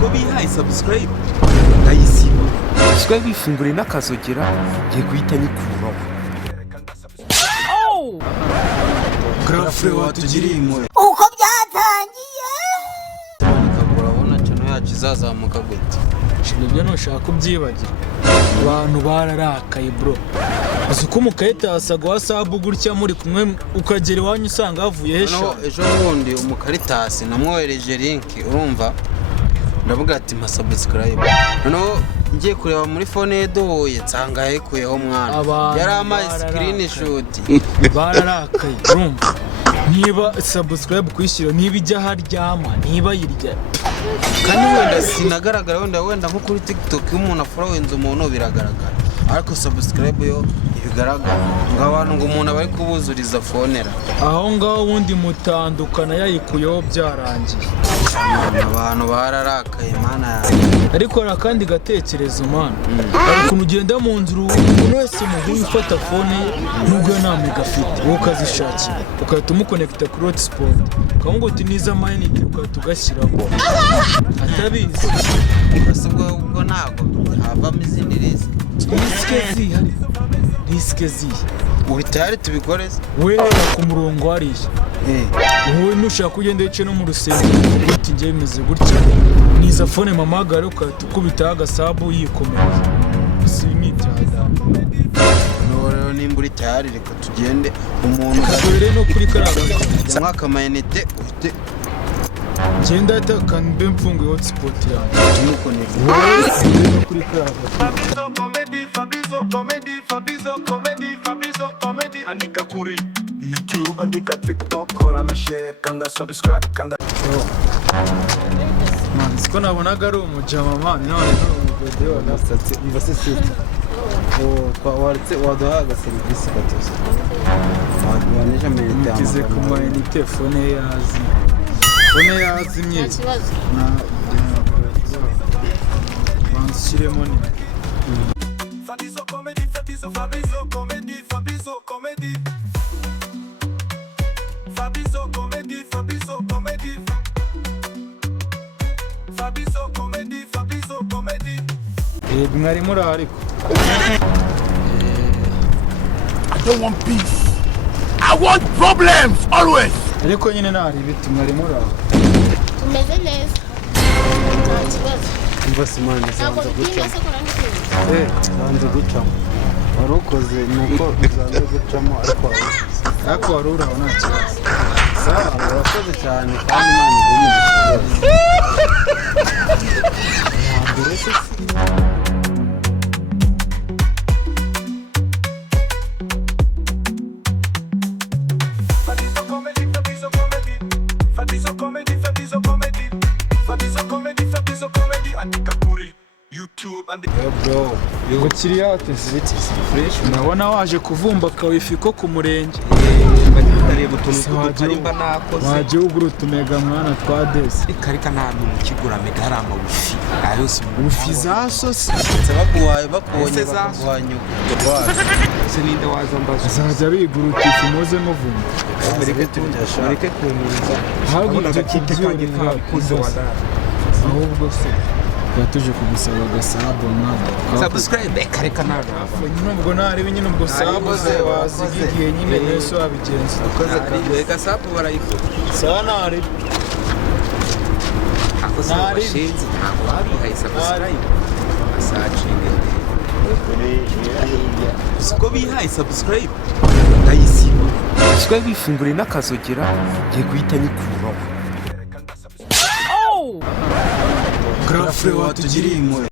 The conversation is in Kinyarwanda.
ubwo bihaye subscribe ndayisiba subscribe bifungure n'akazogera ngiye guhita nyikuraho. Grafre watugiriye imwe uko byatangiye urabona cyane yacu izazamuka gute. Ibyo ntushaka kubyibagira, abantu bararakaye bro. Uzi ko umukaritasi aguha sabu gutya muri kumwe ukagera iwanyu usanga havuye hesha. Ejo bundi umukaritasi namwohereje link urumva ndavuga ati mpa subscribe, noneho ngiye kureba muri phone ye doye nsanga yekuyeho mwana yari amaye screenshot. Bararakaye urumva, niba subscribe kwishyira niba ijya haryama niba yirya kandi wenda sinagaragara wenda nko kuri TikTok iyo umuntu afollowinze umuntu biragaragara, ariko subscribe yo ibigaragara ngo abantu ngo umuntu abari kubuzuriza fonera aho ngaho ubundi mutandukana yayikuyeho byarangiye. Abantu bararakaye mana yawe. Ariko hari akandi gatekerezo mana, hari ukuntu ugenda mu nzira umuntu wese muhuye ufata fone nubwo nta mega afite wowe ukazishakira ugahita umukonekita kuri hotspot ukavuga uti niza amayinite ugahita ugashyiraho atabizi. Ubwo ntabwo havamo izindi risike zihe uri tayari tubikoreze wera ku murongo hariya. Wowe nushaka ugenda wicaye no mu rusengero uti njye bimeze gutya niza fone mamagare ugahita ukubitaho agasabu yikomeza. Si n'ibyada rero nimba uri tayari reka tugende. Umuntu dore no kuri karaga mwaka amayinite uhite genda atakande mfunguye hotspot yanjye tumukonekita no kuri karaga. Fabizo comedy andika kuri YouTube andika TikTok kora na share kanda subscribe kanda. Man, siko nabonaga ari umujama man, none n'umugode wanasatse mbase site waretse waduhaga serivisi gatozi wanisha amayinite kize ku mayinite fone yazimye na banshyiremo ni Fabizo comedy Fabizo comedy Fabizo comedy Fabizo comedy Fabizo comedy Fabizo comedy Fabizo comedy. mwari muri ariko I don't want peace. I want problems always. ariko nyine nari ibiti mwari muri aho tumeze neza nta kibazo umva simani ntabwo bitinda se kora zanze gucamo warukoze nuko zanze gucamo ariko wari uraho nta kibazo. sawa urakoze cyane kandi Imana igumye mbere se Fabizo comedy Fabizo comedy Fabizo comedy Fabizo comedy Fabizo comedy Fabizo comedy andika kuri YouTube andika. bro ngo kiri yateze ibiti fresh ndabona waje kuvumba akawifi ko ku murenge ndareba utuntu tw'udukarimba nakoze wagiye ugura utumega mwana twa desi karika nta muntu kigura mega hari amawifi ayose wifi za sosi bakuhaye bakubonye bakaguhanya se ninde waza mbaza azajya bigura utifu muze muvumba mureke kumunza ahubwo ibyo kibyori ahubwo se tuje kugusaba agasabu mwana subscribe karika ntabwo nyine ubwo ntarebe nyine ubwo sabu ze wazigiye nyine yesu wabigenza reka sapu barayikora saa ntarebe akoze abashinzi ntabwo babihaye subscribe asacinge siko bihaye subscribe ndayisiba subscribe bifungure n'akazogera ngiye guhita nyikuraho. Grafre watugiriye imwe